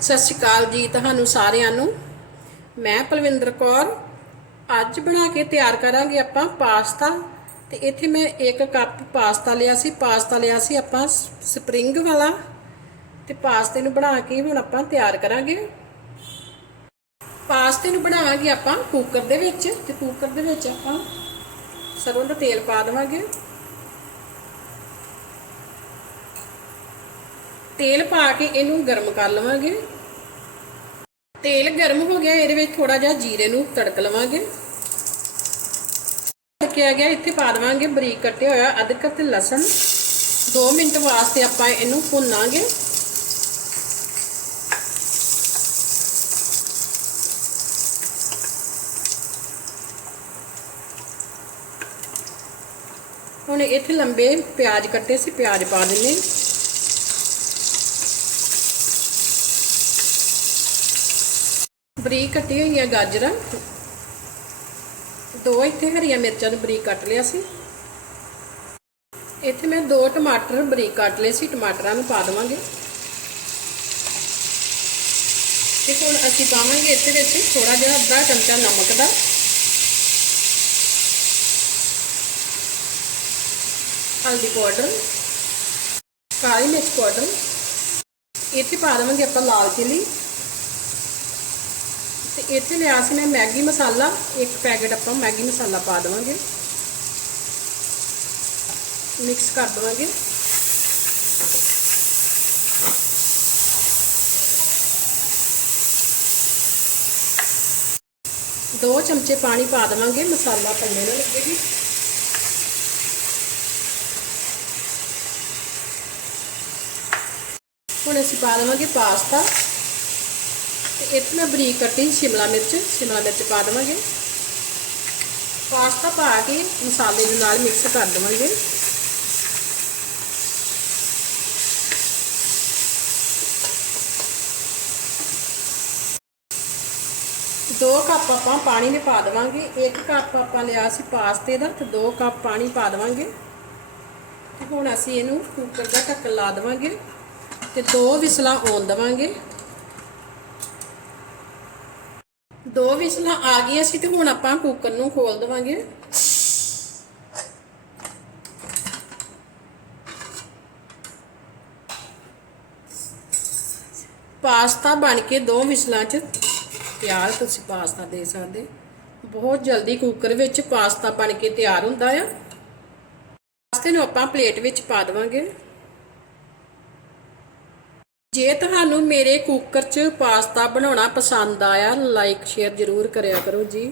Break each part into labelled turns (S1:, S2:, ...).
S1: ਸਤਿ ਸ਼੍ਰੀ ਅਕਾਲ ਜੀ ਤੁਹਾਨੂੰ ਸਾਰਿਆਂ ਨੂੰ। ਮੈਂ ਪਲਵਿੰਦਰ ਕੌਰ। ਅੱਜ ਬਣਾ ਕੇ ਤਿਆਰ ਕਰਾਂਗੇ ਆਪਾਂ ਪਾਸਤਾ। ਤੇ ਇੱਥੇ ਮੈਂ 1 ਕੱਪ ਪਾਸਤਾ ਲਿਆ ਸੀ। ਪਾਸਤਾ ਲਿਆ ਸੀ ਆਪਾਂ ਸਪਰਿੰਗ ਵਾਲਾ। ਤੇ ਪਾਸਤੇ ਨੂੰ ਬਣਾ ਕੇ ਹੁਣ ਆਪਾਂ ਤਿਆਰ ਕਰਾਂਗੇ। ਪਾਸਤੇ ਨੂੰ ਬਣਾਵਾਂਗੇ ਆਪਾਂ ਕੁੱਕਰ ਦੇ ਵਿੱਚ। ਤੇ ਕੁੱਕਰ ਦੇ ਵਿੱਚ ਆਪਾਂ ਸਰੋਂ ਦਾ ਤੇਲ ਪਾ ਦੇਵਾਂਗੇ। ਤੇਲ ਪਾ ਕੇ ਇਹਨੂੰ ਗਰਮ ਕਰ ਲਵਾਂਗੇ। ਤੇਲ ਗਰਮ ਹੋ ਗਿਆ, ਇਹਦੇ ਵਿੱਚ ਥੋੜਾ ਜਿਹਾ ਜੀਰੇ ਨੂੰ ਤੜਕ ਲਵਾਂਗੇ। ਤੜਕਿਆ ਗਿਆ, ਇੱਥੇ ਪਾ ਦੇਵਾਂਗੇ ਬਰੀਕ ਕੱਟਿਆ ਹੋਇਆ ਅਦਰਕ ਤੇ ਲਸਣ। 2 ਮਿੰਟ ਵਾਸਤੇ ਆਪਾਂ ਇਹਨੂੰ ਭੁੰਨਾਂਗੇ। ਹੁਣ ਇੱਥੇ ਲੰਬੇ ਪਿਆਜ਼ ਕੱਟੇ ਸੀ, ਪਿਆਜ਼ ਪਾ ਦਿੰਨੇ ਬਰੀਕ ਕੱਟੀ ਹੋਈਆਂ ਗਾਜਰਾਂ। ਦੋ ਇੱਥੇ ਹਰੀਆਂ ਮਿਰਚਾਂ ਨੂੰ ਬਰੀਕ ਕੱਟ ਲਿਆ ਸੀ। ਇੱਥੇ ਮੈਂ ਦੋ ਟਮਾਟਰ ਬਰੀਕ ਕੱਟ ਲਏ ਸੀ, ਟਮਾਟਰਾਂ ਨੂੰ ਪਾ ਦੇਵਾਂਗੇ। ਤੇ ਹੁਣ ਅਸੀਂ ਪਾਵਾਂਗੇ ਇੱਥੇ ਵਿੱਚ ਥੋੜਾ ਜਿਹਾ ਅੱਧਾ ਚਮਚਾ ਨਮਕ ਦਾ। ਹਲਦੀ ਪਾਊਡਰ, ਕਾਲੀ ਮਿਰਚ ਪਾਊਡਰ। ਇੱਥੇ ਪਾ ਦੇਵਾਂਗੇ ਆਪਾਂ ਲਾਲ ਚਿਲੀ ਤੇ ਇੱਥੇ ਲਿਆ ਸੀ ਮੈਂ ਮੈਗੀ ਮਸਾਲਾ, ਇੱਕ ਪੈਕੇਟ ਆਪਾਂ ਮੈਗੀ ਮਸਾਲਾ ਪਾ ਦੇਵਾਂਗੇ। ਮਿਕਸ ਕਰ ਦੇਵਾਂਗੇ। ਦੋ ਚਮਚੇ ਪਾਣੀ ਪਾ ਦੇਵਾਂਗੇ ਮਸਾਲਾ ਪੱਲੇ ਨਾਲ ਲੱਗੇਗੀ ਹੁਣ ਅਸੀਂ ਪਾ ਦੇਵਾਂਗੇ ਪਾਸਤਾ। ਤੇ ਇੱਥੇ ਮੈਂ ਬਰੀਕ ਕੱਟੀ ਸ਼ਿਮਲਾ ਮਿਰਚ ਸ਼ਿਮਲਾ ਮਿਰਚ ਪਾ ਦੇਵਾਂਗੇ। ਪਾਸਤਾ ਪਾ ਕੇ ਮਸਾਲੇ ਦੇ ਨਾਲ ਮਿਕਸ ਕਰ ਦੇਵਾਂਗੇ। ਦੋ ਕੱਪ ਆਪਾਂ ਪਾਣੀ ਦੇ ਪਾ ਦੇਵਾਂਗੇ। ਇੱਕ ਕੱਪ ਆਪਾਂ ਲਿਆ ਸੀ ਪਾਸਤੇ ਦਾ ਤੇ ਦੋ ਕੱਪ ਪਾਣੀ ਪਾ ਦੇਵਾਂਗੇ। ਤੇ ਹੁਣ ਅਸੀਂ ਇਹਨੂੰ ਕੁੱਕਰ ਦਾ ਢੱਕਣ ਲਾ ਦੇਵਾਂਗੇ ਤੇ ਦੋ ਵਿਸਲਾ ਆਉਣ ਦੇਵਾਂਗੇ। ਦੋ ਵਿਸਲਾਂ ਆ ਗਈਆਂ ਸੀ ਤੇ ਹੁਣ ਆਪਾਂ ਕੁੱਕਰ ਨੂੰ ਖੋਲ ਦੇਵਾਂਗੇ। ਪਾਸਤਾ ਬਣ ਕੇ ਦੋ ਵਿਸਲਾਂ 'ਚ ਤਿਆਰ ਤੁਸੀਂ ਪਾਸਤਾ ਦੇ ਸਕਦੇ। ਬਹੁਤ ਜਲਦੀ ਕੁੱਕਰ ਵਿੱਚ ਪਾਸਤਾ ਬਣ ਕੇ ਤਿਆਰ ਹੁੰਦਾ ਆ। ਪਾਸਤੇ ਨੂੰ ਆਪਾਂ ਪਲੇਟ ਵਿੱਚ ਪਾ ਦੇਵਾਂਗੇ। ਜੇ ਤੁਹਾਨੂੰ ਮੇਰੇ ਕੁੱਕਰ 'ਚ ਪਾਸਤਾ ਬਣਾਉਣਾ ਪਸੰਦ ਆਇਆ ਲਾਈਕ ਸ਼ੇਅਰ ਜ਼ਰੂਰ ਕਰਿਆ ਕਰੋ ਜੀ।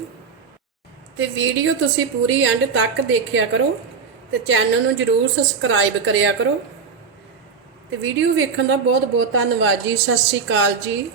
S1: ਤੇ ਵੀਡੀਓ ਤੁਸੀਂ ਪੂਰੀ ਐਂਡ ਤੱਕ ਦੇਖਿਆ ਕਰੋ ਤੇ ਚੈਨਲ ਨੂੰ ਜ਼ਰੂਰ ਸਬਸਕ੍ਰਾਈਬ ਕਰਿਆ ਕਰੋ। ਤੇ ਵੀਡੀਓ ਵੇਖਣ ਦਾ ਬਹੁਤ ਬਹੁਤ ਧੰਨਵਾਦ ਜੀ। ਸਤਿ ਸ਼੍ਰੀ ਅਕਾਲ ਜੀ।